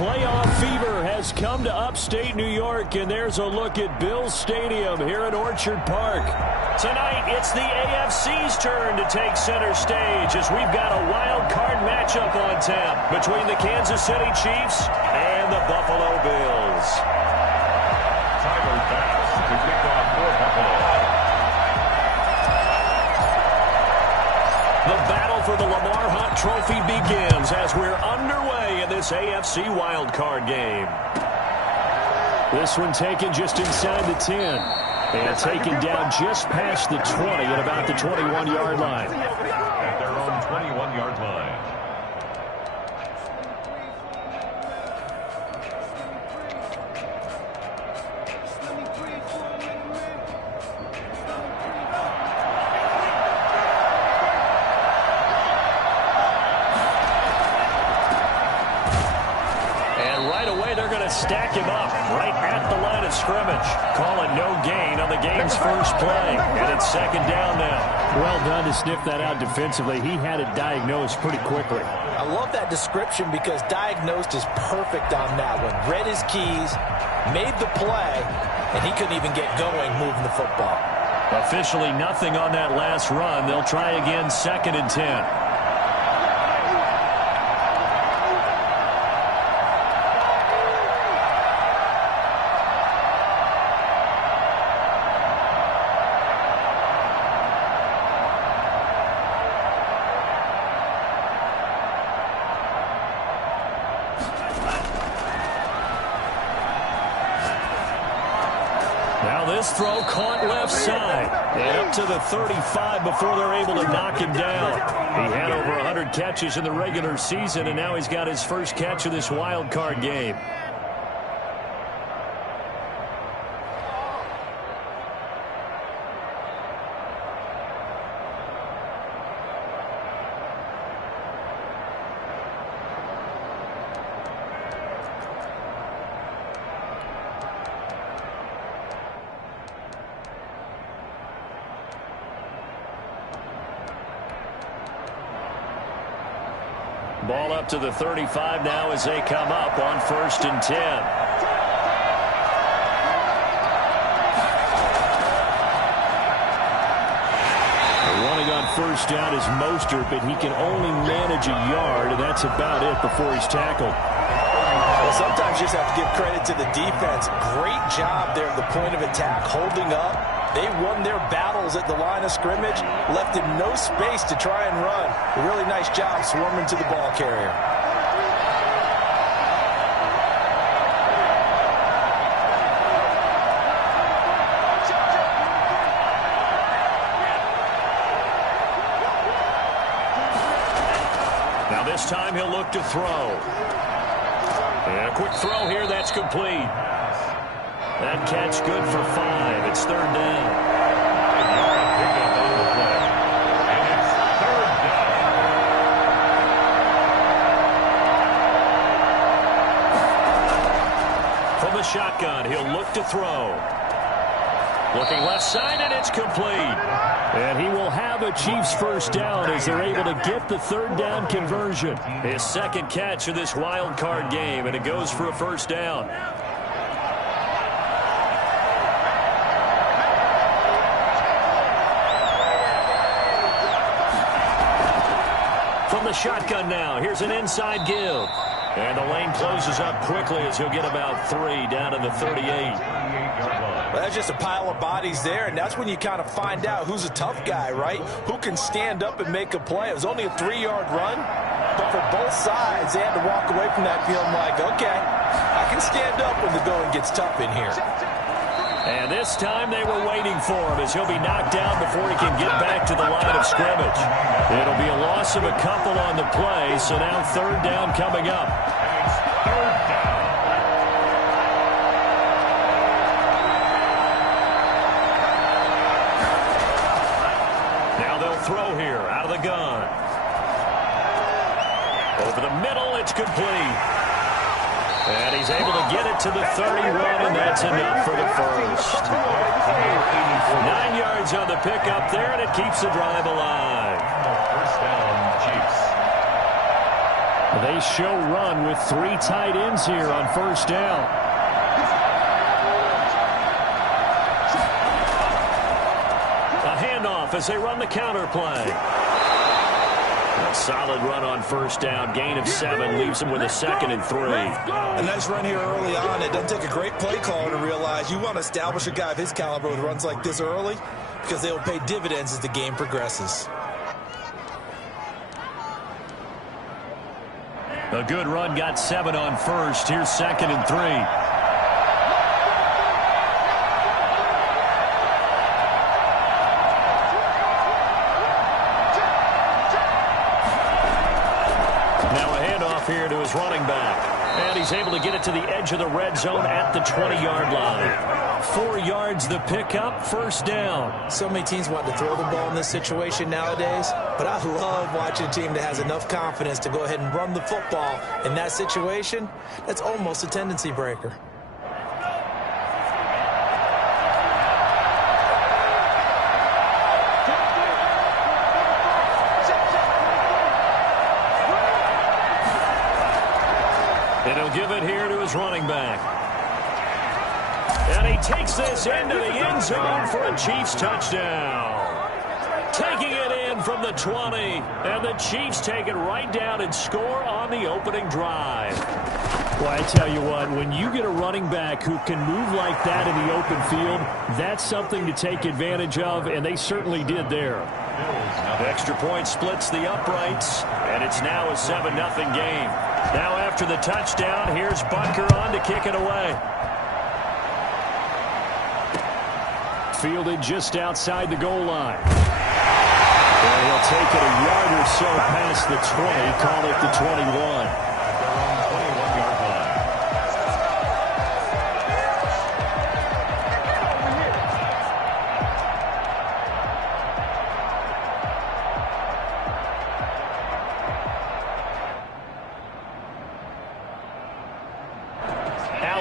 Playoff fever has come to upstate New York, and there's a look at Bills Stadium here at Orchard Park. Tonight, it's the AFC's turn to take center stage as we've got a wild card matchup on tap between the Kansas City Chiefs and the Buffalo Bills. Tyler Bass to kick off for Buffalo. The battle for the Lamar Hunt Trophy begins as we're underway in this AFC wildcard game. This one taken just inside the 10. And taken down just past the 20 at about the 21-yard line. At their own 21-yard line. Stack him up right at the line of scrimmage. Calling no gain on the game's first play. And it's second down now. Well done to sniff that out defensively. He had it diagnosed pretty quickly. I love that description because diagnosed is perfect on that one. Read his keys, made the play, and he couldn't even get going moving the football. Officially nothing on that last run. They'll try again, 2nd and 10. This throw caught left side and up to the 35 before they're able to knock him down. He had over 100 catches in the regular season, and now he's got his first catch of this wild card game. Ball up to the 35 now as they come up on 1st and 10. Running on first down is Mostert, but he can only manage a yard, and that's about it before he's tackled. Well, sometimes you just have to give credit to the defense. Great job there at the point of attack, holding up. They won their battles at the line of scrimmage, left him no space to try and run. A really nice job swarming to the ball carrier. Now this time he'll look to throw. And a quick throw here, that's complete. That catch good for 5. It's 3rd down. From the shotgun, he'll look to throw. Looking left side, and it's complete. And he will have a Chiefs first down as they're able to get the 3rd down conversion. His second catch of this wild card game, and it goes for a first down. From the shotgun now, here's an inside give. And the lane closes up quickly as he'll get about 3 down to the 38. Well, that's just a pile of bodies there, and that's when you kind of find out who's a tough guy, right? Who can stand up and make a play. It was only a 3-yard run, but for both sides, they had to walk away from that feeling like, okay, I can stand up when the going gets tough in here. And this time they were waiting for him as he'll be knocked down before he can get back to the line of scrimmage. It'll be a loss of a couple on the play, so now 3rd down coming up. Now they'll throw here out of the gun. Over the middle, it's complete. And he's able to get it to the 31, and that's enough for the first. 9 yards on the pickup there, and it keeps the drive alive. First down, Chiefs. They show run with 3 tight ends here on first down. A handoff as they run the counter play. A solid run on first down. Gain of 7 leaves them with a 2nd and 3. A nice run here early on. It doesn't take a great play caller to realize you want to establish a guy of his caliber with runs like this early because they will pay dividends as the game progresses. A good run got 7 on first. Here's 2nd and 3. Now a handoff here to his running back. And he's able to get it to the edge of the red zone at the 20-yard line. 4 yards the pickup, first down. So many teams want to throw the ball in this situation nowadays, but I love watching a team that has enough confidence to go ahead and run the football. In that situation, that's almost a tendency breaker. And he'll give it here to his running back. And he takes this into the end zone for a Chiefs touchdown. Taking it in from the 20. And the Chiefs take it right down and score on the opening drive. Well, I tell you what, when you get a running back who can move like that in the open field, that's something to take advantage of, and they certainly did there. The extra point splits the uprights, and it's now a 7-0 game. Now after the touchdown, here's Butker on to kick it away. Fielded just outside the goal line. And he'll take it a yard or so past the 20, call it the 21.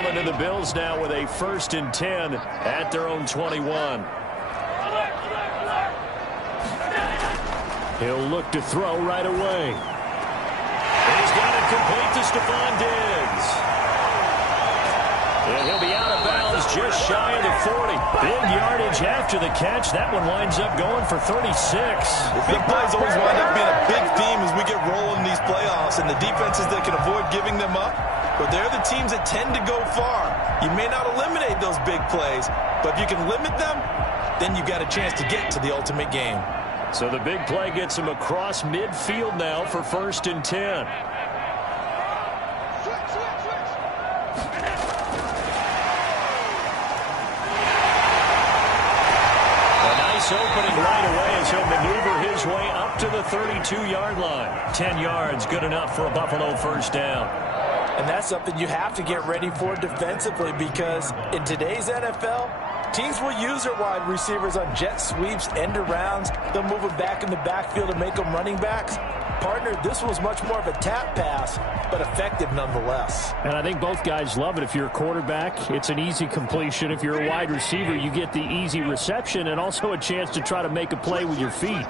And the Bills now with a 1st and 10 at their own 21. He'll look to throw right away. He's got it complete to Stephon Diggs. And he'll be out of bounds just shy of the 40. Big yardage after the catch. That one winds up going for 36. Big plays always wind up being a big theme as we get rolling in these playoffs, and the defenses that can avoid giving them up, but they're the teams that tend to go far. You may not eliminate those big plays, but if you can limit them, then you've got a chance to get to the ultimate game. So the big play gets him across midfield now for 1st and 10. A nice opening right away as he'll maneuver his way up to the 32-yard line. 10 yards, good enough for a Buffalo first down. And that's something you have to get ready for defensively, because in today's NFL, teams will use their wide receivers on jet sweeps, end arounds. They'll move them back in the backfield and make them running backs. Partner, this was much more of a tap pass, but effective nonetheless. And I think both guys love it. If you're a quarterback, it's an easy completion. If you're a wide receiver, you get the easy reception and also a chance to try to make a play with your feet.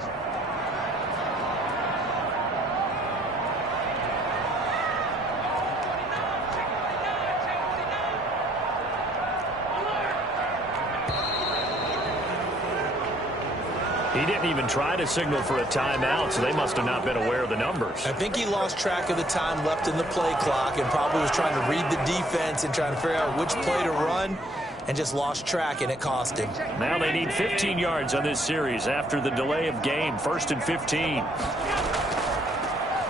He didn't even try to signal for a timeout, so they must have not been aware of the numbers. I think he lost track of the time left in the play clock and probably was trying to read the defense and trying to figure out which play to run, and just lost track, and it cost him. Now they need 15 yards on this series after the delay of game. 1st and 15.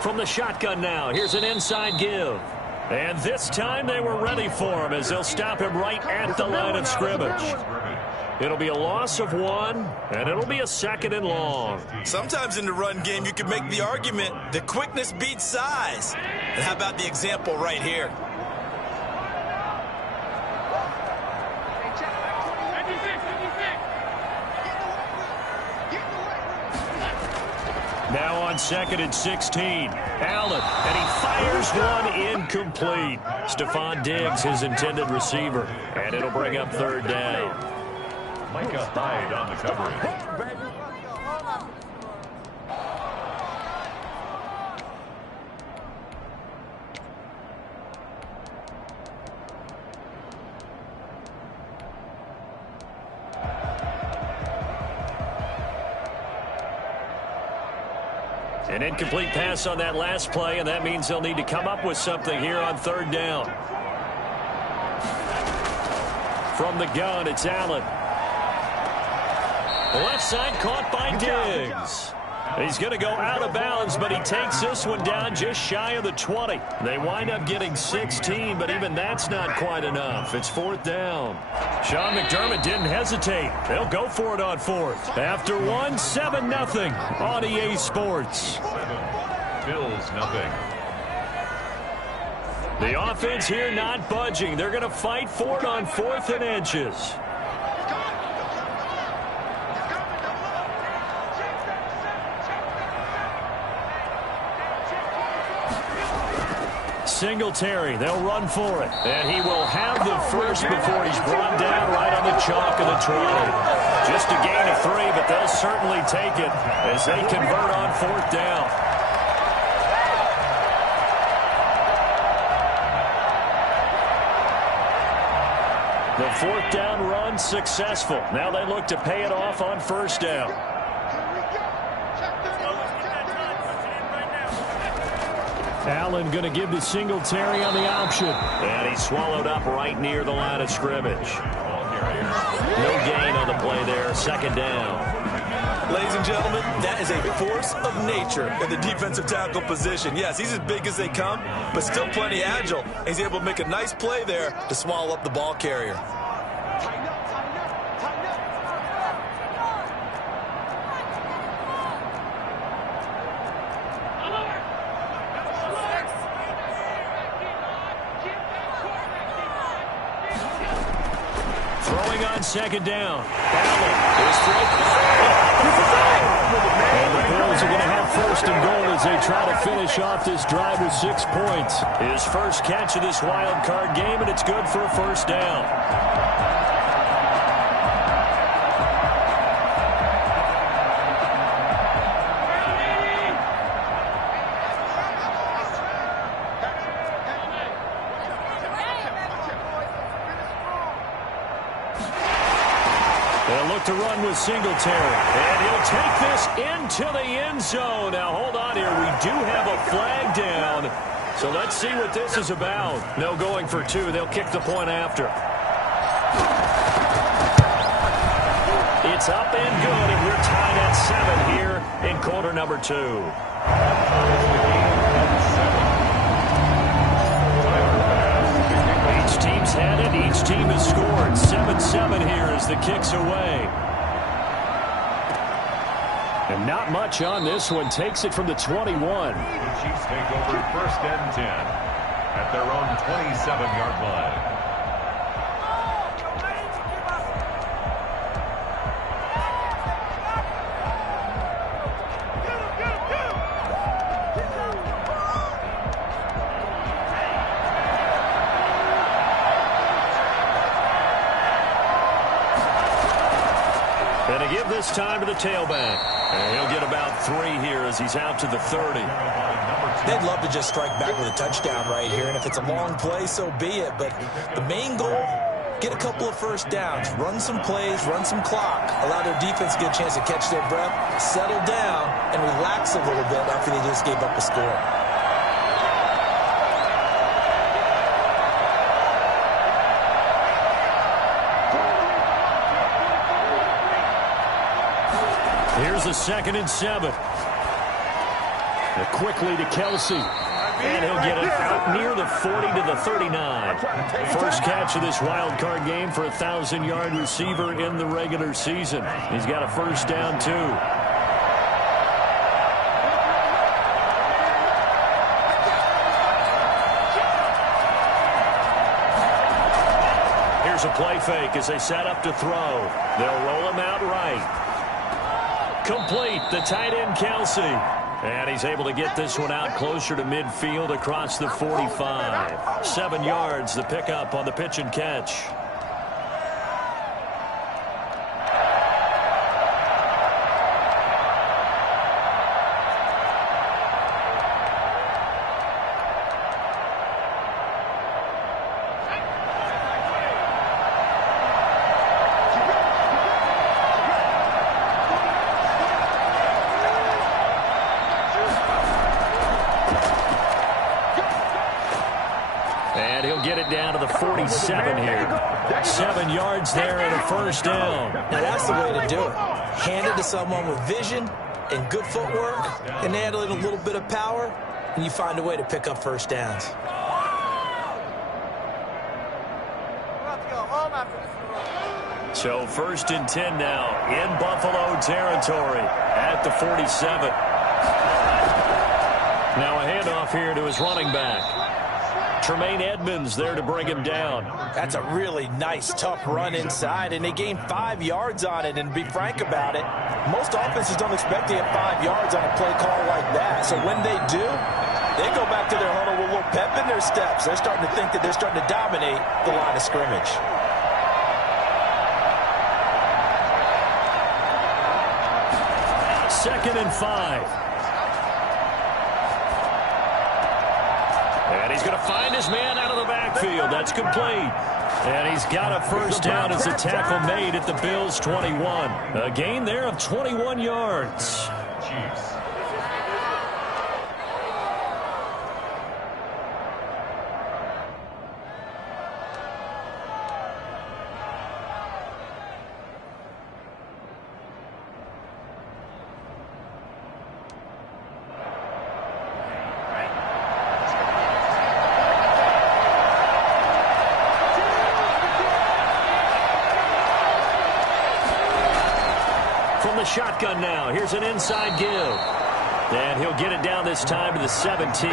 From the shotgun now, here's an inside give. And this time they were ready for him as they'll stop him right at the line of scrimmage. It'll be a loss of 1, and it'll be a 2nd and long. Sometimes in the run game, you can make the argument that quickness beats size. And how about the example right here? Now on 2nd and 16, Allen, and he fires one incomplete. Stephon Diggs, his intended receiver, and it'll bring up 3rd down. Micah Hyde on the coverage. An incomplete pass on that last play, and that means they'll need to come up with something here on third down. From the gun, it's Allen. The left side caught by Diggs. He's going to go out of bounds, but he takes this one down just shy of the 20. They wind up getting 16, but even that's not quite enough. It's fourth down. Sean McDermott didn't hesitate. They'll go for it on fourth. After one, 7-0 on EA Sports. Bills, nothing. The offense here not budging. They're going to fight for it on 4th and inches. Singletary, they'll run for it. And he will have the first before he's brought down right on the chalk of the 20. Just a gain of 3, but they'll certainly take it as they convert on 4th down. The 4th down run successful. Now they look to pay it off on 1st down. Allen going to give to Singletary on the option. And he's swallowed up right near the line of scrimmage. No gain on the play there. 2nd down. Ladies and gentlemen, that is a force of nature in the defensive tackle position. Yes, he's as big as they come, but still plenty agile. He's able to make a nice play there to swallow up the ball carrier. Throwing on 2nd down. And the Bills are going to have 1st and goal as they try to finish off this drive with 6 points. His first catch of this wild card game, and it's good for a 1st down. They'll look to run with Singletary. And he'll take this into the end zone. Now, hold on here. We do have a flag down. So let's see what this is about. No going for 2. They'll kick the point after. It's up and good, and we're tied at 7 here in quarter number 2. Each team's had it. Each team has scored. 7-7 here as the kick's away. And not much on this one. Takes it from the 21. The Chiefs take over 1st and 10 at their own 27-yard line. And to give this time to the tailback. And he'll get about 3 here as he's out to the 30. They'd love to just strike back with a touchdown right here, and if it's a long play, so be it. But the main goal, get a couple of 1st downs, run some plays, run some clock, allow their defense to get a chance to catch their breath, settle down, and relax a little bit after they just gave up a score. Here's a 2nd and 7. Quickly to Kelsey. And he'll get it out near the 40 to the 39. First catch of this wild card game for a 1,000-yard receiver in the regular season. He's got a 1st down, too. Here's a play fake as they set up to throw. They'll roll him out right. Complete, the tight end Kelsey. And he's able to get this one out closer to midfield across the 45. 7 yards, the pickup on the pitch and catch. it down to the 47 here. 7 yards there and a first down. Now that's the way to do it. Hand it to someone with vision and good footwork, and handle it a little bit of power, and you find a way to pick up first downs. So 1st and 10 now in Buffalo territory at the 47. Now a handoff here to his running back. Tremaine Edmonds there to bring him down. That's a really nice, tough run inside, and they gained 5 yards on it. And to be frank about it, most offenses don't expect to get 5 yards on a play call like that. So when they do, they go back to their huddle with a little pep in their steps. They're starting to think that they're starting to dominate the line of scrimmage. Second and 5. And he's going to find his man out of the backfield. That's complete. And he's got a first down as a tackle made at the Bills' 21. A gain there of 21 yards. Chiefs. From the shotgun now, here's an inside give. And he'll get it down this time to the 17.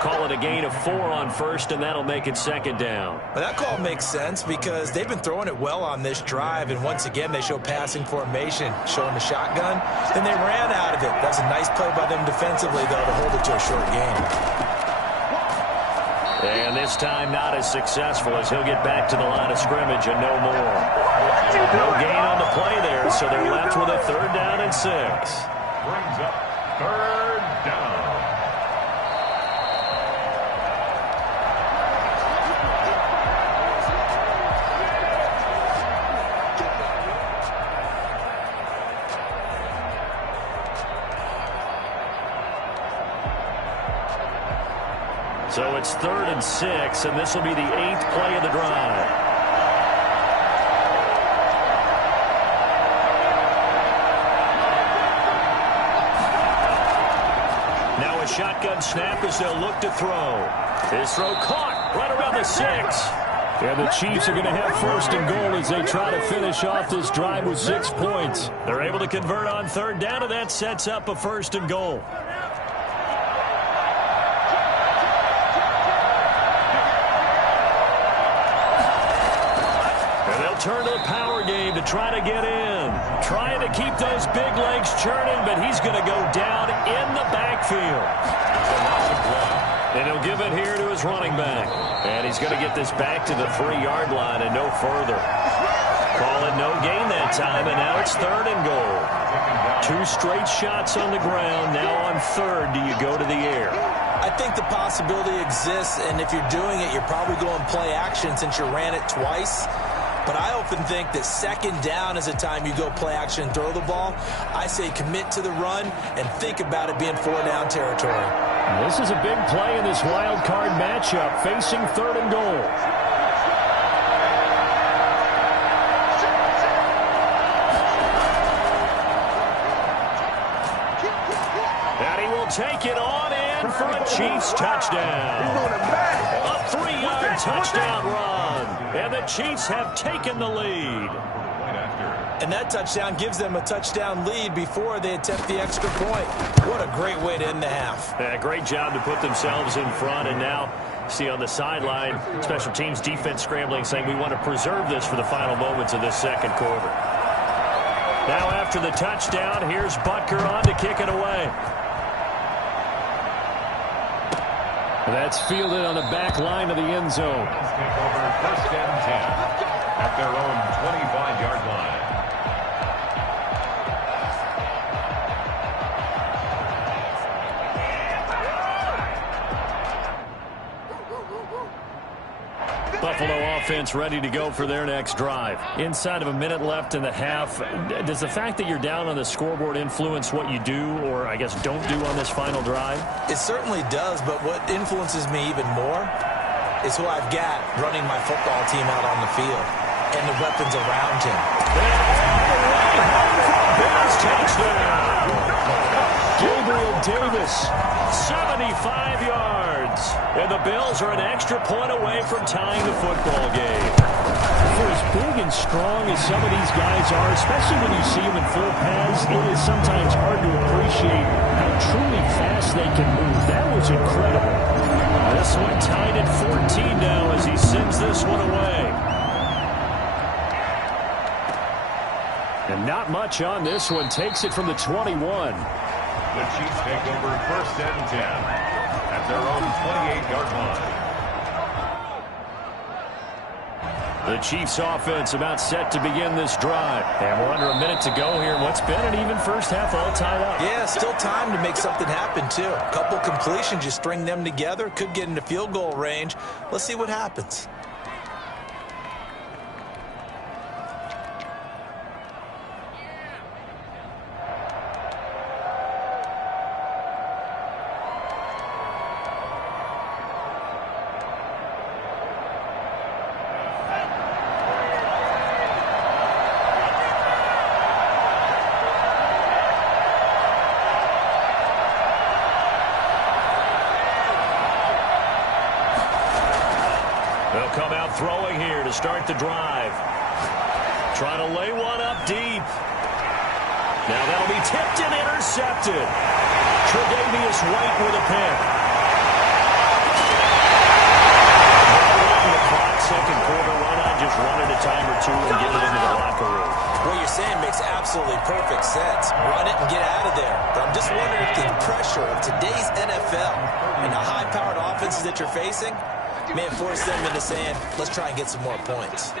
Call it a gain of 4 on first, and that'll make it second down. But that call makes sense because they've been throwing it well on this drive, and once again they show passing formation, showing the shotgun. Then they ran out of it. That's a nice play by them defensively, though, to hold it to a short gain. And this time not as successful as he'll get back to the line of scrimmage and no more. No gain on the play there, so they're left with a 3rd down and 6. Brings up 3rd down. So it's 3rd and 6, and this will be the 8th play of the drive. Now a shotgun snap as they'll look to throw. His throw caught right around the 6. And the Chiefs are going to have 1st and goal as they try to finish off this drive with 6 points. They're able to convert on 3rd down, and that sets up a 1st and goal. Turn to the power game to try to get in. Trying to keep those big legs churning, but he's going to go down in the backfield. And he'll give it here to his running back. And he's going to get this back to the 3-yard line and no further. Call it no gain that time, and now it's 3rd and goal. 2 straight shots on the ground. Now on 3rd, do you go to the air? I think the possibility exists, and if you're doing it, you're probably going play action since you ran it twice. But I often think that 2nd down is the time you go play action and throw the ball. I say commit to the run and think about it being 4-down territory. This is a big play in this wild card matchup, facing 3rd and goal. And he will take it on in for a Chiefs touchdown. A 3-yard touchdown run. And the Chiefs have taken the lead. And that touchdown gives them a touchdown lead before they attempt the extra point. What a great way to end the half. Yeah, great job to put themselves in front. And now, see on the sideline, special teams defense scrambling, saying we want to preserve this for the final moments of this 2nd quarter. Now after the touchdown, here's Butker on to kick it away. That's fielded on the back line of the end zone. Let's take over 1st and 10 at their own 25-yard line. Buffalo offense ready to go for their next drive. Inside of a minute left in the half, does the fact that you're down on the scoreboard influence what you do, or I guess don't do on this final drive? It certainly does, but what influences me even more is who I've got running my football team out on the field and the weapons around him. Bills touchdown. Gabriel Davis, 75 yards. And the Bills are an extra point away from tying the football game. For as big and strong as some of these guys are, especially when you see them in full pads, it is sometimes hard to appreciate how truly fast they can move. That was incredible. This one tied at 14 now as he sends this one away. And not much on this one. Takes it from the 21. The Chiefs take over 1st and 10 at their own 28-yard line. The Chiefs offense about set to begin this drive. And we're under a minute to go here. What's been an even first half all tied up. Yeah, still time to make something happen, too. A couple completions, you string them together, could get into field goal range. Let's see what happens. They'll come out throwing here to start the drive. Trying to lay one up deep. Now that'll be tipped and intercepted. Tre'Davious White with a pick. The clock, second quarter run on. Just run it a time or two and get it into the locker room. What you're saying makes absolutely perfect sense. Run it and get out of there. But I'm just wondering if the pressure of today's NFL and the high-powered offenses that you're facing may have forced them into saying, let's try and get some more points.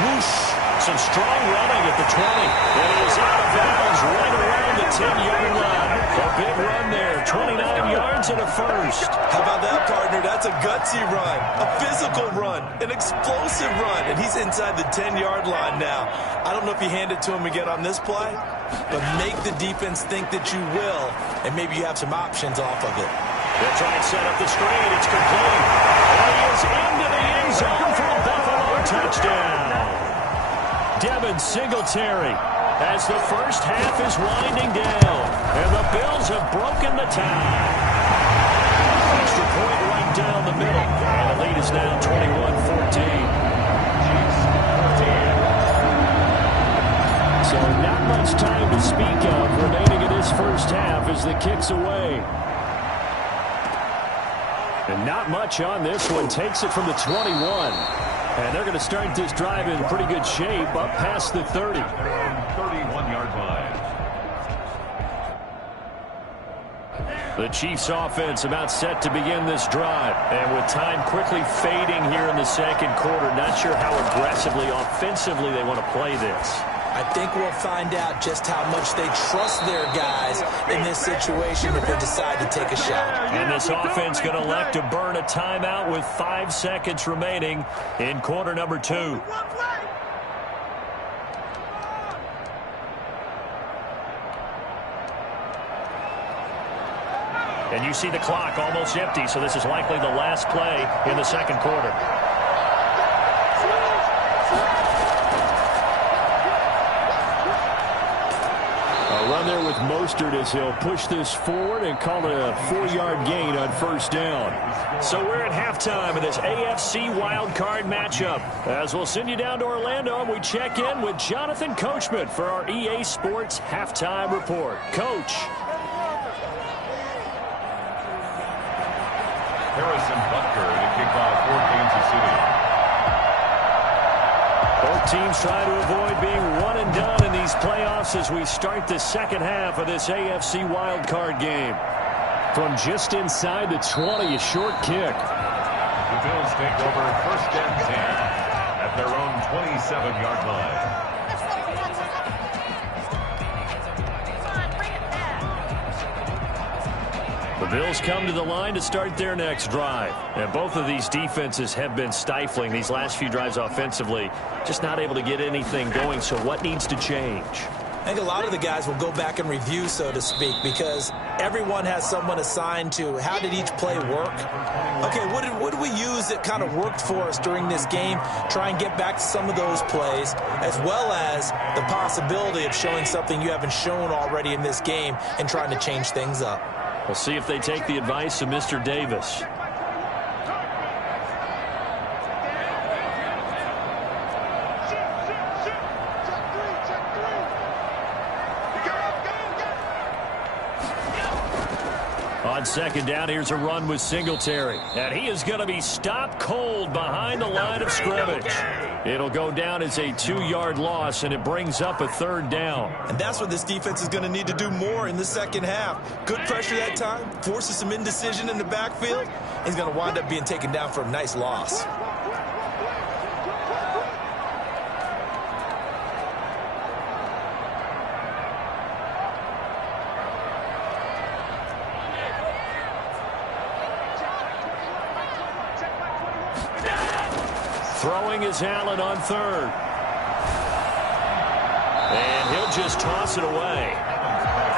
Whoosh. Some strong running at the 20. And it is out of bounds right around the 10-yard line. A big run there. 29 yards and a first. How about that, partner? That's a gutsy run, a physical run, an explosive run. And he's inside the 10-yard line now. I don't know if you hand it to him again on this play, but make the defense think that you will, and maybe you have some options off of it. They'll try and set up the screen. It's complete. And he is into the end zone for a Buffalo touchdown. Devin Singletary as the first half is winding down. And the Bills have broken the tie. Extra point right down the middle. And the lead is now 21-14. So not much time to speak of remaining in this first half as the kick's away. And not much on this one. Takes it from the 21. And they're going to start this drive in pretty good shape up past the 30. 31-yard line. The Chiefs offense about set to begin this drive. And with time quickly fading here in the second quarter, not sure how aggressively, offensively they want to play this. I think we'll find out just how much they trust their guys in this situation if they decide to take a shot. And this offense going to elect to burn a timeout with 5 seconds remaining in quarter number 2. And you see the clock almost empty, so this is likely the last play in the second quarter. Run there with Mostert as he'll push this forward and call it a 4-yard gain on first down. So we're at halftime of this AFC wildcard matchup. As we'll send you down to Orlando and we check in with Jonathan Coachman for our EA Sports Halftime Report. Coach. Harrison Butker to kick off for Kansas City. Both teams try to avoid being one and done in these playoffs as we start the second half of this AFC wildcard game. From just inside the 20, a short kick. The Bills take over 1st and 10 at their own 27-yard line. The Bills come to the line to start their next drive. And both of these defenses have been stifling these last few drives offensively. Just not able to get anything going. So what needs to change? I think a lot of the guys will go back and review, so to speak, because everyone has someone assigned to how did each play work. Okay, what did we use that kind of worked for us during this game? Try and get back to some of those plays, as well as the possibility of showing something you haven't shown already in this game and trying to change things up. We'll see if they take the advice of Mr. Davis. On second down, here's a run with Singletary. And he is going to be stopped cold behind the line of scrimmage. It'll go down as a 2-yard loss, and it brings up a third down. And that's what this defense is going to need to do more in the second half. Good pressure that time, forces some indecision in the backfield. He's going to wind up being taken down for a nice loss. Throwing is Allen on third. And he'll just toss it away.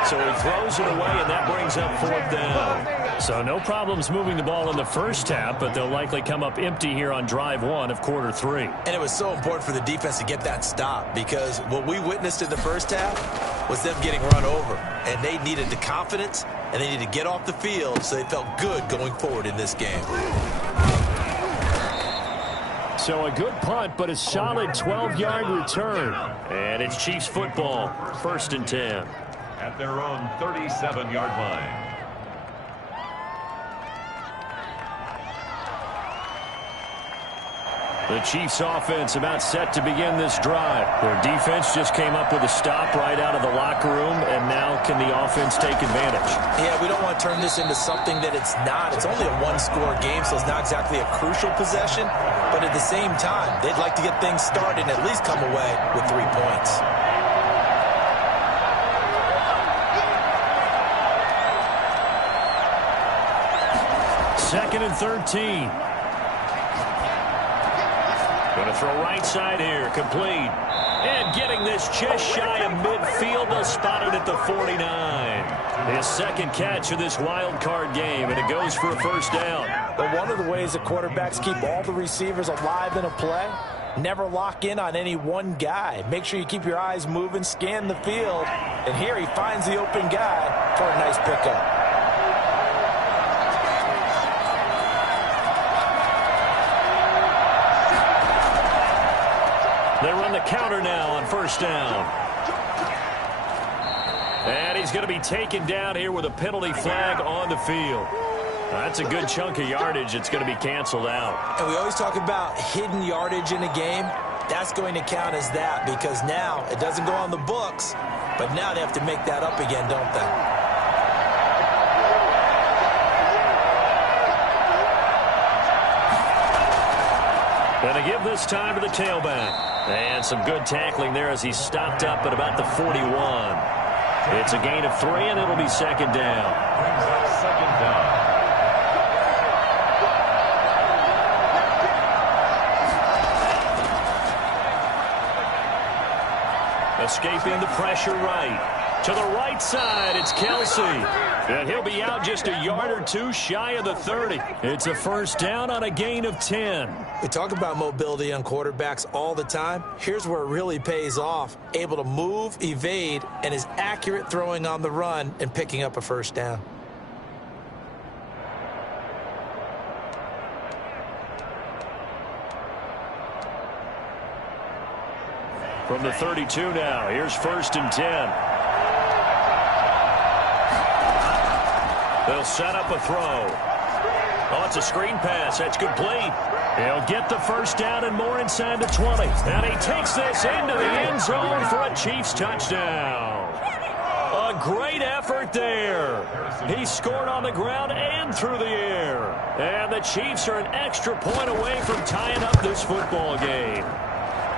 So he throws it away, and that brings up fourth down. So no problems moving the ball in the first half, but they'll likely come up empty here on drive one of quarter three. And it was so important for the defense to get that stop, because what we witnessed in the first half was them getting run over. And they needed the confidence, and they needed to get off the field so they felt good going forward in this game. So a good punt, but a solid 12-yard return. And it's Chiefs football, 1st and 10. At their own 37-yard line. The Chiefs offense about set to begin this drive. Their defense just came up with a stop right out of the locker room, and now can the offense take advantage? Yeah, we don't want to turn this into something that it's not. It's only a one-score game, so it's not exactly a crucial possession. But at the same time, they'd like to get things started and at least come away with 3 points. Second and 13. Going to throw right side here, complete. And getting this just shy of midfield, they'll spot it at the 49. His second catch of this wild card game, and it goes for a first down. But one of the ways that quarterbacks keep all the receivers alive in a play, never lock in on any one guy. Make sure you keep your eyes moving, scan the field. And here he finds the open guy for a nice pickup. They run the counter now on first down. And he's going to be taken down here with a penalty flag on the field. That's a good chunk of yardage. It's going to be canceled out. And we always talk about hidden yardage in a game. That's going to count as that, because now it doesn't go on the books, but now they have to make that up again, don't they? Going to give this time to the tailback. And some good tackling there as he stopped up at about the 41. It's a gain of 3, and it'll be second down. Second down. Escaping the pressure right. To the right side, it's Kelsey. And he'll be out just a yard or 2 shy of the 30. It's a first down on a gain of 10. We talk about mobility on quarterbacks all the time. Here's where it really pays off. Able to move, evade, and is accurate throwing on the run and picking up a first down. From the 32 now, here's 1st and 10. They'll set up a throw. Oh, it's a screen pass. That's complete. He'll get the first down and more inside the 20. And he takes this into the end zone for a Chiefs touchdown. A great effort there. He scored on the ground and through the air. And the Chiefs are an extra point away from tying up this football game.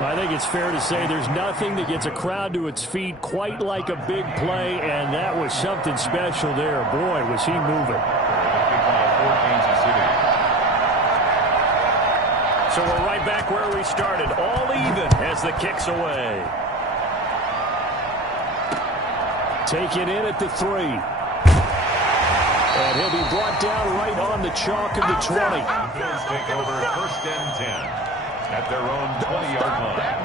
I think it's fair to say there's nothing that gets a crowd to its feet quite like a big play, and that was something special there. Boy, was he moving. So we're right back where we started, all even as the kick's away. Taken in at the 3. And he'll be brought down right on the chalk of the 20. Bills take over 1st and 10 at their own 20-yard line.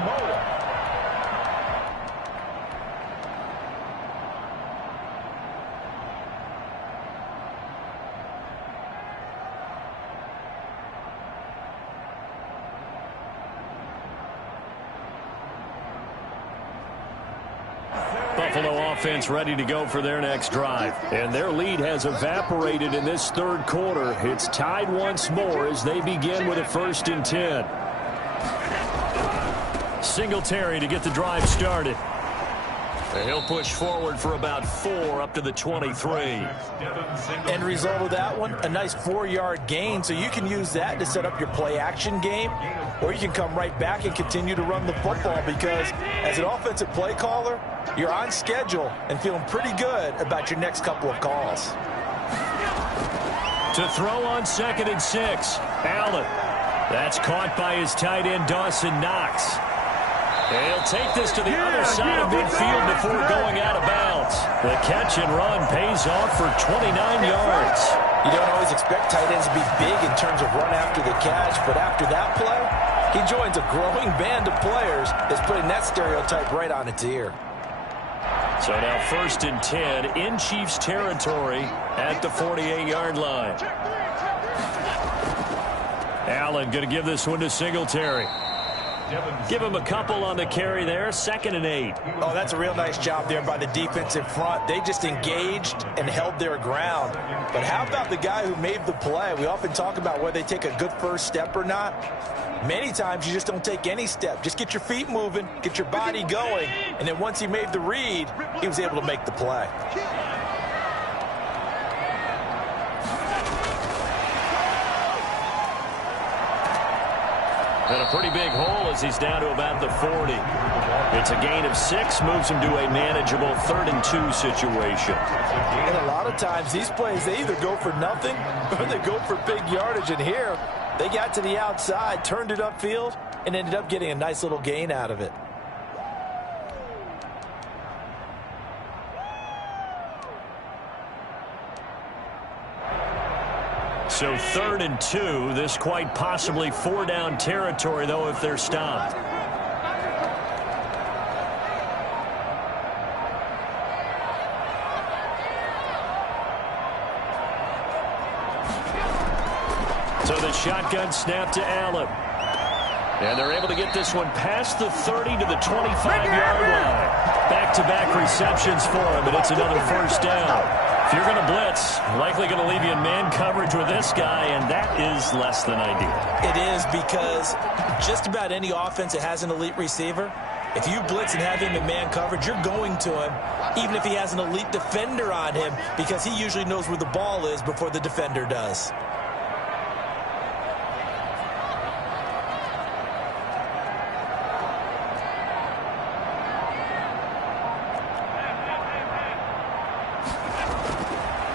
Buffalo offense ready to go for their next drive. And their lead has evaporated in this third quarter. It's tied once more as they begin with a 1st and 10. Singletary to get the drive started. And he'll push forward for about 4 up to the 23. End result of that one, a nice 4-yard gain. So you can use that to set up your play-action game, or you can come right back and continue to run the football because as an offensive play caller, you're on schedule and feeling pretty good about your next couple of calls. To throw on 2nd and 6, Allen. That's caught by his tight end, Dawson Knox. He'll take this to the other side of midfield before going out of bounds. The catch and run pays off for 29 yards. You don't always expect tight ends to be big in terms of run after the catch, but after that play, he joins a growing band of players that's putting that stereotype right on its ear. So now 1st and 10 in Chiefs territory at the 48-yard line. Allen going to give this one to Singletary. Give him a couple on the carry there. 2nd and 8. Oh, that's a real nice job there by the defense in front. They just engaged and held their ground. But how about the guy who made the play? We often talk about whether they take a good first step or not. Many times you just don't take any step. Just get your feet moving, get your body going, and then once he made the read, he was able to make the play. And a pretty big hole as he's down to about the 40. It's a gain of 6, moves him to a manageable 3rd and 2 situation. And a lot of times these plays, they either go for nothing or they go for big yardage. And here, they got to the outside, turned it upfield, and ended up getting a nice little gain out of it. So 3rd and 2, this quite possibly 4-down territory, though, if they're stopped. So the shotgun snap to Allen. And they're able to get this one past the 30 to the 25-yard line. Back-to-back receptions for him, and it's another 1st down. If you're going to blitz, likely going to leave you in man coverage with this guy, and that is less than ideal. It is because just about any offense that has an elite receiver, if you blitz and have him in man coverage, you're going to him, even if he has an elite defender on him, because he usually knows where the ball is before the defender does.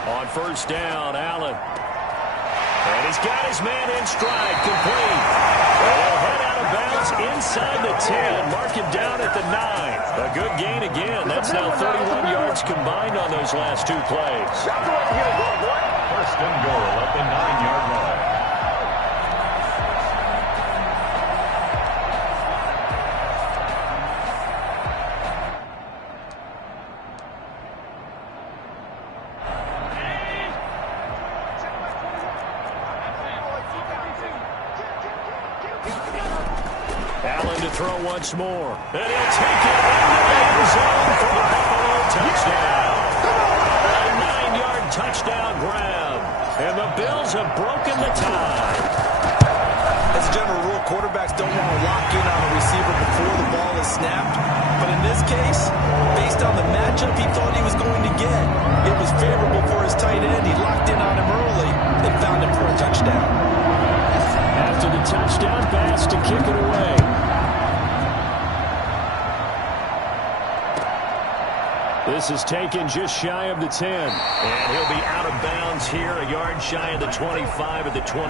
On 1st down, Allen. And he's got his man in stride, complete. They'll head out of bounds inside the 10. Mark him down at the 9. A good gain again. That's now 31 yards combined on those last 2 plays. 1st and goal at the 9-yard line. Allen to throw once more. And he'll take it into the end zone for the Buffalo touchdown. A 9-yard touchdown grab. And the Bills have broken the tie. As a general rule, quarterbacks don't want to lock in on a receiver before the ball is snapped. But in this case, based on the matchup he thought he was going to get, it was favorable for his tight end. He locked in on him early and found him for a touchdown. After the touchdown pass to kick it away. This is taken just shy of the 10. And he'll be out of bounds here, a yard shy of the 25 at the 24.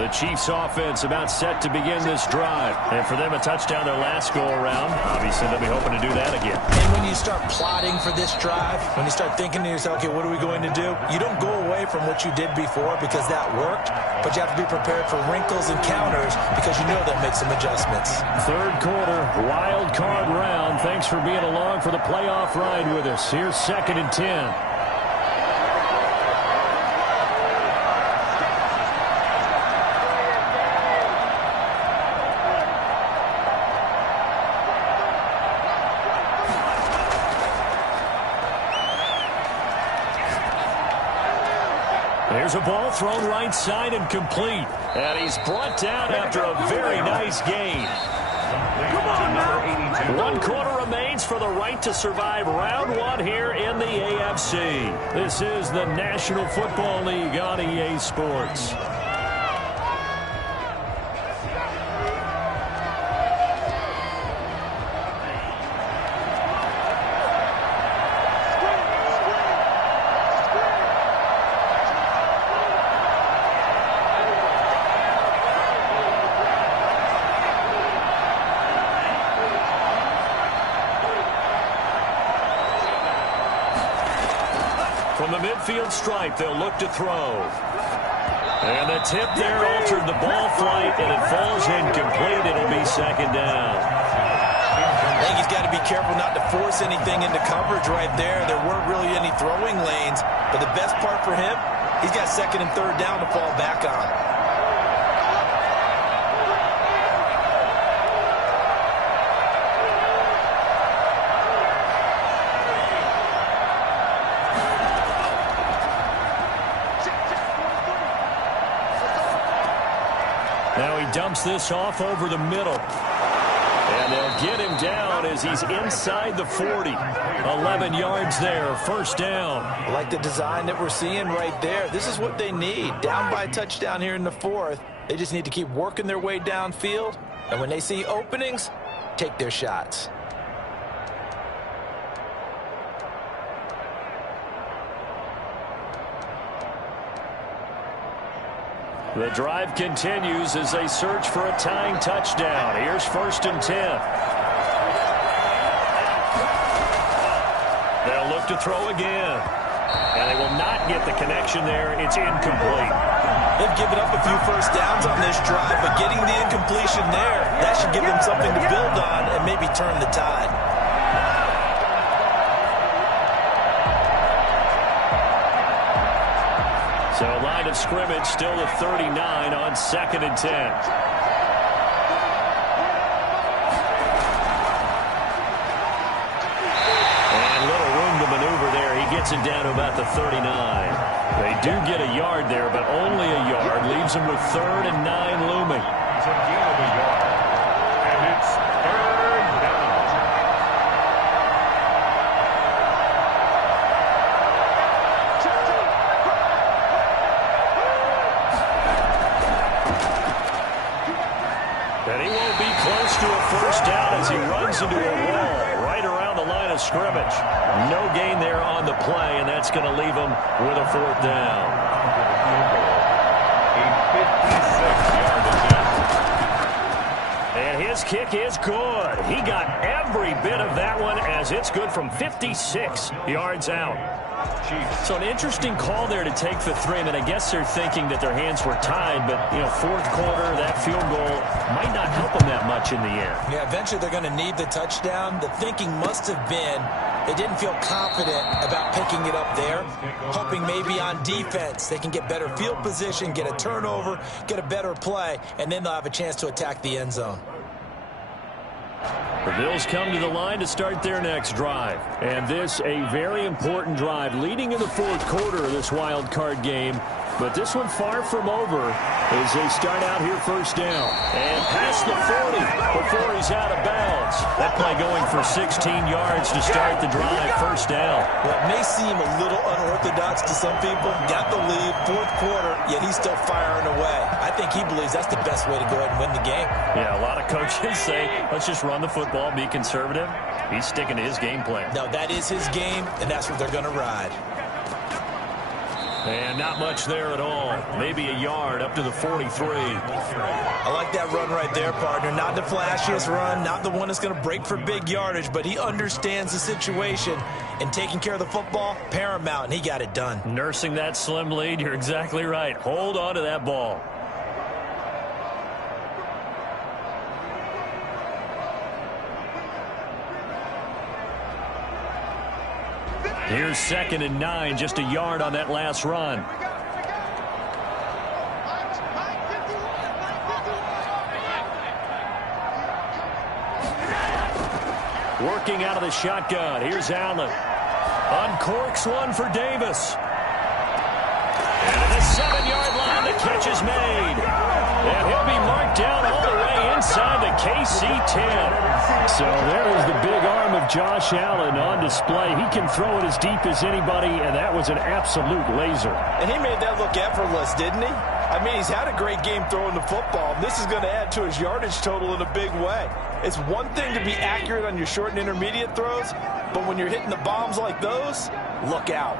The Chiefs offense about set to begin this drive. And for them, a touchdown their last go-around. Obviously, they'll be hoping to do that again. And when you start plotting for this drive, when you start thinking to yourself, okay, what are we going to do? You don't go away from what you did before because that worked, but you have to be prepared for wrinkles and counters because you know they'll make some adjustments. Third quarter, wild card round. Thanks for being along for the playoff ride with us. Here's 2nd and 10. There's a ball thrown right side and complete. And he's brought down after a very nice gain. Come on, now. 1 quarter remains for the right to survive round 1 here in the AFC. This is the National Football League on EA Sports. From the midfield stripe, they'll look to throw. And the tip there altered the ball flight, and it falls incomplete. It'll be 2nd down. I think he's got to be careful not to force anything into coverage right there. There weren't really any throwing lanes, but the best part for him, he's got 2nd and 3rd down to fall back on. Now he dumps this off over the middle. And they'll get him down as he's inside the 40. 11 yards there, 1st down. I like the design that we're seeing right there. This is what they need. Down by a touchdown here in the 4th. They just need to keep working their way downfield. And when they see openings, take their shots. The drive continues as they search for a tying touchdown. Here's 1st and 10. They'll look to throw again. And they will not get the connection there. It's incomplete. They've given up a few 1st downs on this drive, but getting the incompletion there, that should give them something to build on and maybe turn the tide. So line of scrimmage still at 39 on 2nd and 10. And little room to maneuver there. He gets it down to about the 39. They do get a yard there, but only a yard. Leaves them with 3rd and 9 looming. It's a gain of a yard. And it's 3rd down. And he won't be close to a 1st down as he runs into a wall right around the line of scrimmage. No gain there on the play, and that's going to leave him with a 4th down. A 56-yard attempt. And his kick is good. He got every bit of that one as it's good from 56 yards out. So an interesting call there to take the 3. I mean, I guess they're thinking that their hands were tied, but, 4th quarter, that field goal might not help them that much in the end. Yeah, eventually they're going to need the touchdown. The thinking must have been they didn't feel confident about picking it up there, hoping maybe on defense they can get better field position, get a turnover, get a better play, and then they'll have a chance to attack the end zone. The Bills come to the line to start their next drive. And this a very important drive leading in the 4th quarter of this wild card game. But this one far from over as they start out here 1st down. And past the 40 before he's out of bounds. That play going for 16 yards to start the drive, 1st down. Well, it may seem a little unorthodox to some people. Got the lead, 4th quarter, yet he's still firing away. I think he believes that's the best way to go ahead and win the game. Yeah, a lot of coaches say, let's just run the football, be conservative. He's sticking to his game plan. No, that is his game, and that's what they're going to ride. And not much there at all. Maybe a yard up to the 43. I like that run right there, partner. Not the flashiest run, not the one that's going to break for big yardage, but he understands the situation, and taking care of the football, paramount, and he got it done. Nursing that slim lead, you're exactly right. Hold on to that ball. Here's 2nd and 9, just a yard on that last run. Working out of the shotgun. Here's Allen. Uncorks one for Davis. And at the 7-yard line, the catch is made. And he'll be marked down all the way inside the KC 10. So there is the big arm of Josh Allen on display. He can throw it as deep as anybody, and that was an absolute laser. And he made that look effortless, didn't he? I mean, he's had a great game throwing the football. This is going to add to his yardage total in a big way. It's one thing to be accurate on your short and intermediate throws, but when you're hitting the bombs like those, look out.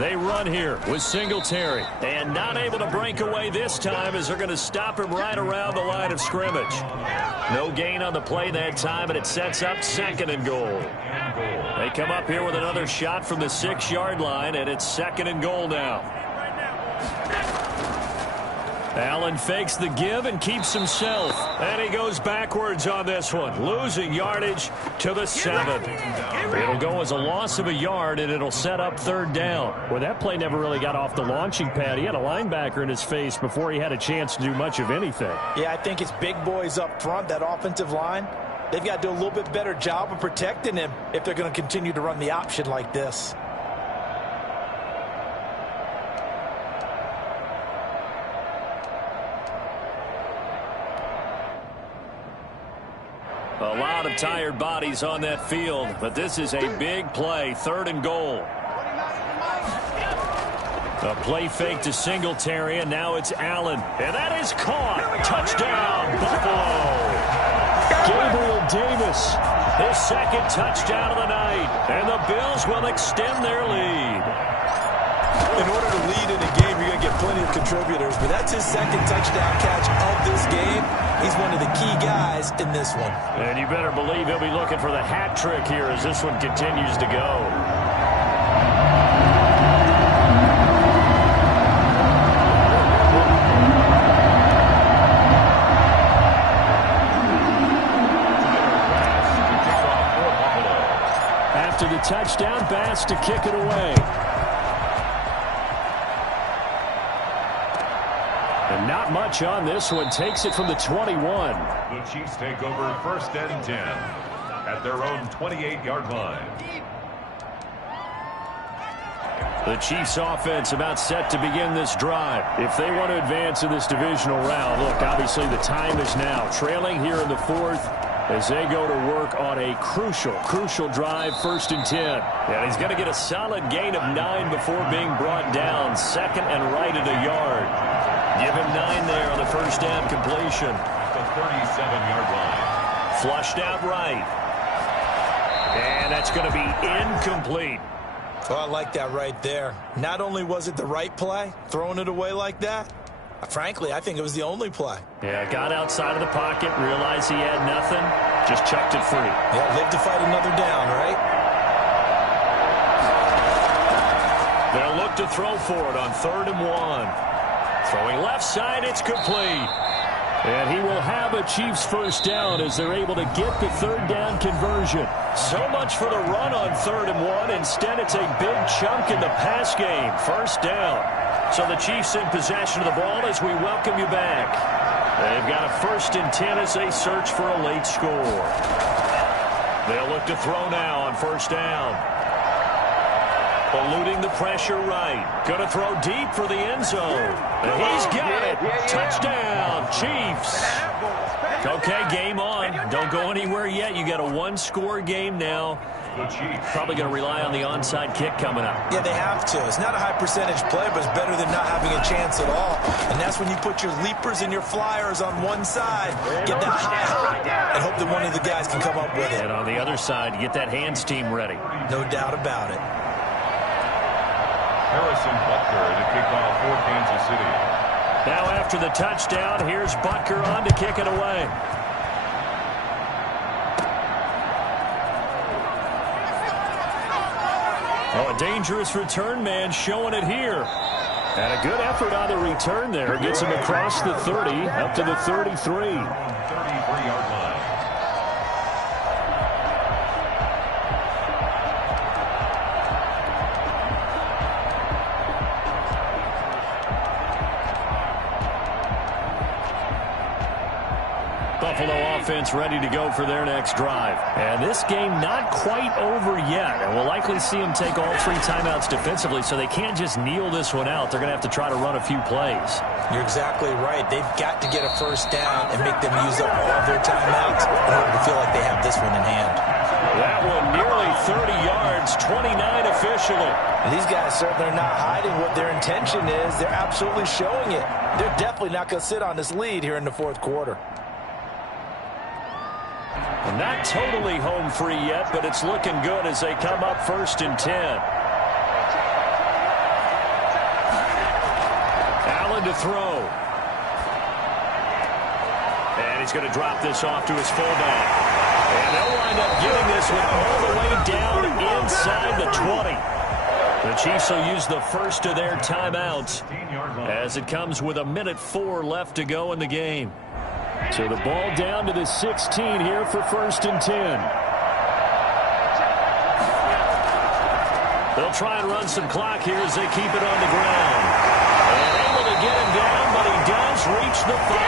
They run here with Singletary, and not able to break away this time as they're going to stop him right around the line of scrimmage. No gain on the play that time, and it sets up 2nd and goal. They come up here with another shot from the 6-yard line, and it's 2nd and goal now. Allen fakes the give and keeps himself. And he goes backwards on this one, losing yardage to the 7. It'll go as a loss of a yard, and it'll set up 3rd down. Well, that play never really got off the launching pad. He had a linebacker in his face before he had a chance to do much of anything. Yeah, I think it's big boys up front, that offensive line. They've got to do a little bit better job of protecting him if they're going to continue to run the option like this. A lot of tired bodies on that field, but this is a big play, 3rd and goal. A play fake to Singletary, and now it's Allen. And that is caught. Touchdown, Buffalo. Gabriel Davis, his 2nd touchdown of the night. And the Bills will extend their lead. In order to lead in a game, you're going to get plenty of contributors, but that's his 2nd touchdown catch of this game. He's one of the key guys in this one. And you better believe he'll be looking for the hat trick here as this one continues to go. After the touchdown, Bass to kick it away. And not much on this one. Takes it from the 21. The Chiefs take over 1st and 10 at their own 28-yard line. The Chiefs offense about set to begin this drive. If they want to advance in this divisional round, look, obviously the time is now. Trailing here in the 4th as they go to work on a crucial drive, 1st and 10. And he's going to get a solid gain of 9 before being brought down. 2nd and right at a yard. Give him 9 there on the 1st down completion. The 37-yard line. Flushed out right. And that's going to be incomplete. Oh, I like that right there. Not only was it the right play, throwing it away like that, frankly, I think it was the only play. Yeah, got outside of the pocket, realized he had nothing, just chucked it free. Yeah, live to fight another down, right? They'll look to throw for it on 3rd and 1. Throwing left side, it's complete. And he will have a Chiefs 1st down as they're able to get the 3rd down conversion. So much for the run on 3rd and 1. Instead, it's a big chunk in the pass game. 1st down. So the Chiefs in possession of the ball as we welcome you back. They've got a 1st and 10 as they search for a late score. They'll look to throw now on 1st down. Eluding the pressure right. Going to throw deep for the end zone. And he's got it. Touchdown, Chiefs. Okay, game on. Don't go anywhere yet. You got a 1-score game now. Probably going to rely on the onside kick coming up. Yeah, they have to. It's not a high percentage play, but it's better than not having a chance at all. And that's That's when you put your leapers and your flyers on one side, get that high hop, and hope that one of the guys can come up with it. And on the other side, get that hands team ready. No doubt about it. Harrison Butker to kick off for Kansas City. Now after the touchdown, here's Butker on to kick it away. Oh, a dangerous return man showing it here. And a good effort on the return there. Gets him across the 30, up to the 33. 33-yard line. Buffalo offense ready to go for their next drive. And this game not quite over yet. And we'll likely see them take all 3 timeouts defensively, so they can't just kneel this one out. They're going to have to try to run a few plays. You're exactly right. They've got to get a first down and make them use up all of their timeouts in order to feel like they have this one in hand. That one nearly 30 yards, 29 officially. And these guys certainly are not hiding what their intention is. They're absolutely showing it. They're definitely not going to sit on this lead here in the fourth quarter. Not totally home free yet, but it's looking good as they come up 1st and 10. Allen to throw. And he's going to drop this off to his fullback. And they'll wind up getting this one all the way down inside the 20. The Chiefs will use the first of their timeouts as it comes with 1:04 left to go in the game. So the ball down to the 16 here for 1st and 10. They'll try and run some clock here as they keep it on the ground. And able to get him down, but he does reach the 5.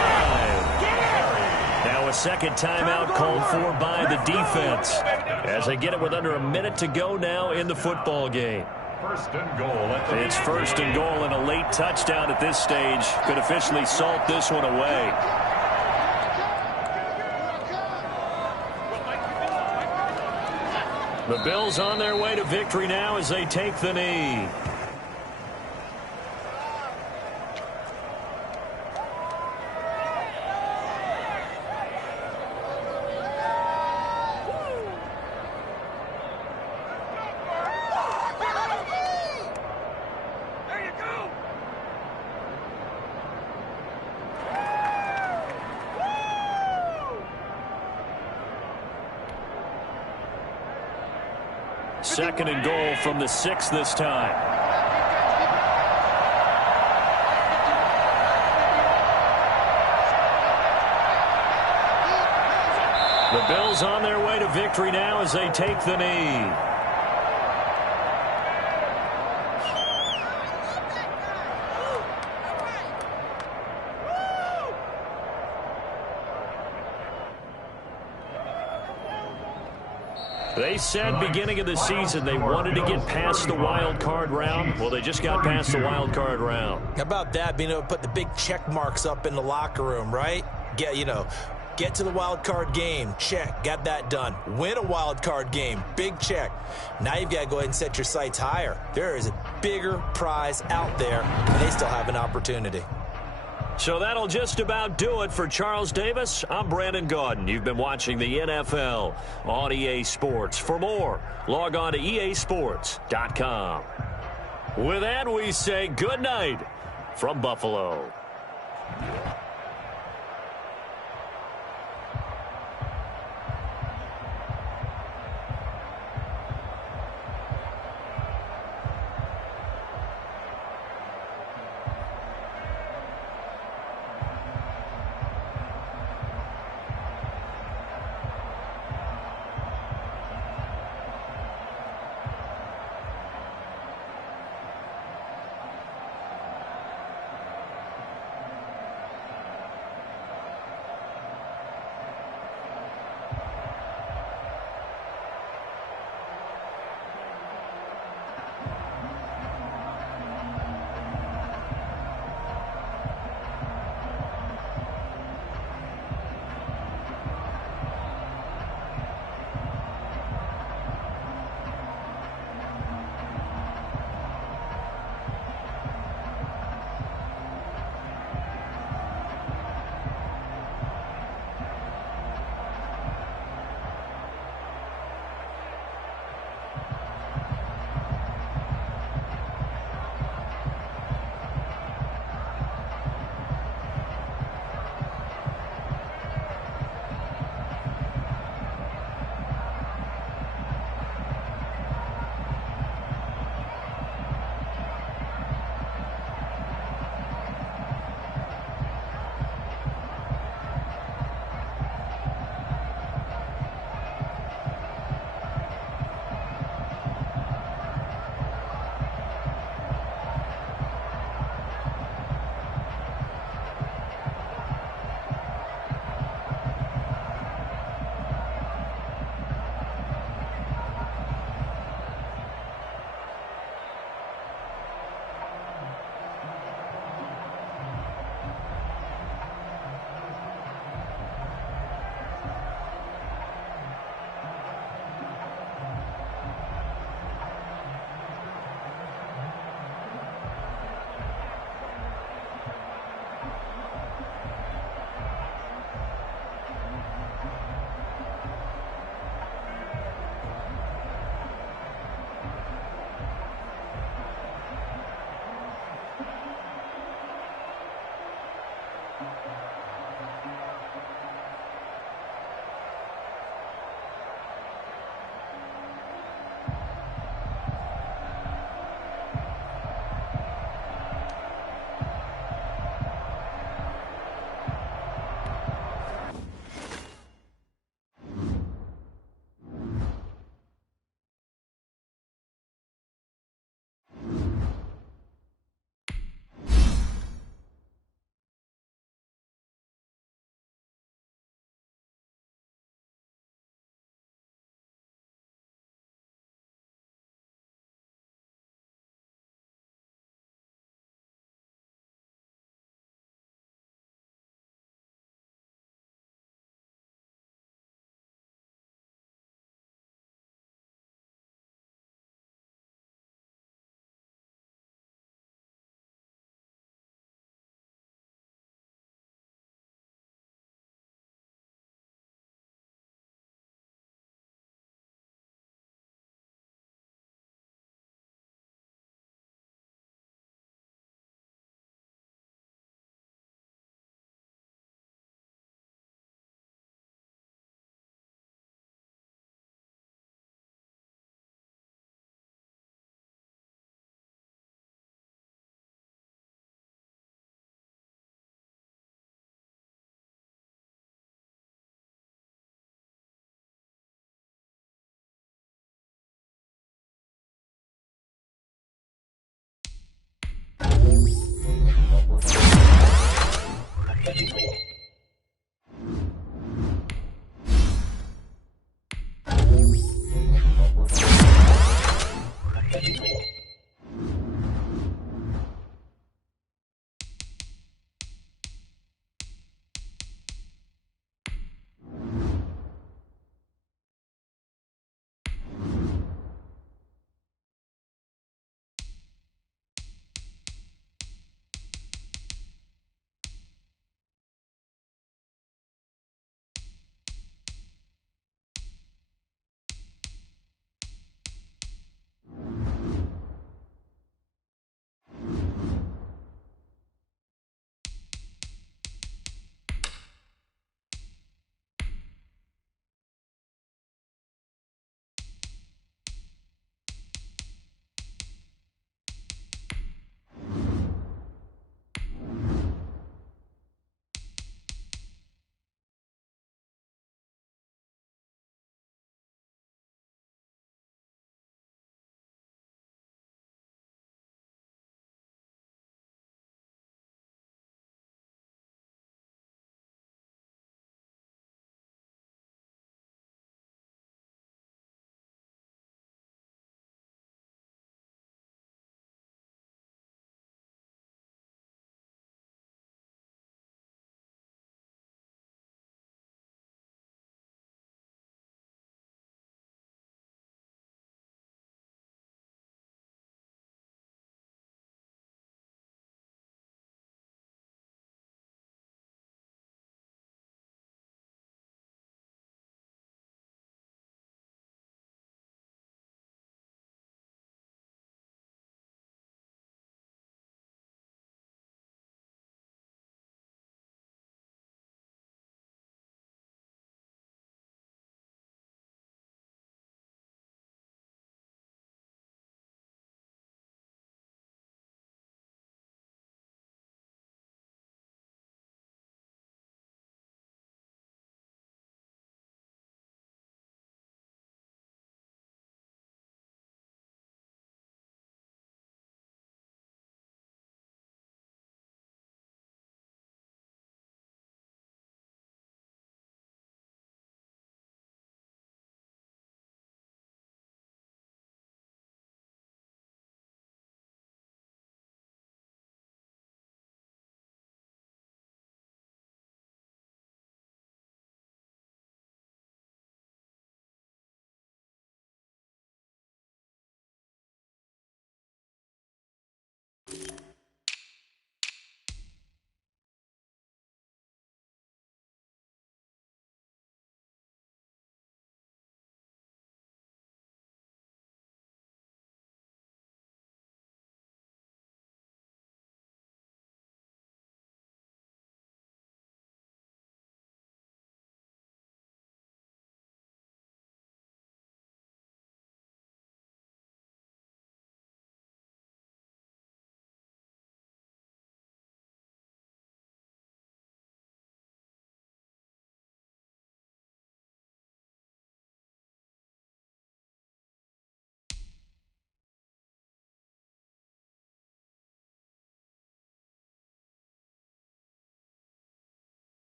Now a second timeout called for by the defense as they get it with under a minute to go now in the football game. First and goal. It's 1st and goal, and a late touchdown at this stage could officially salt this one away. The Bills on their way to victory now as they take the knee. Second and goal from the 6 this time. The Bills on their way to victory now as they take the knee. They said beginning of the season they wanted to get past the wild card round. Well, they just got past the wild card round. How about that, being able to put the big check marks up in the locker room, right? Get to the wild card game. Check. Got that done. Win a wild card game. Big check. Now you've got to go ahead and set your sights higher. There is a bigger prize out there, and they still have an opportunity. So that'll just about do it for Charles Davis. I'm Brandon Gaudin. You've been watching the NFL on EA Sports. For more, log on to easports.com. With that, we say good night from Buffalo.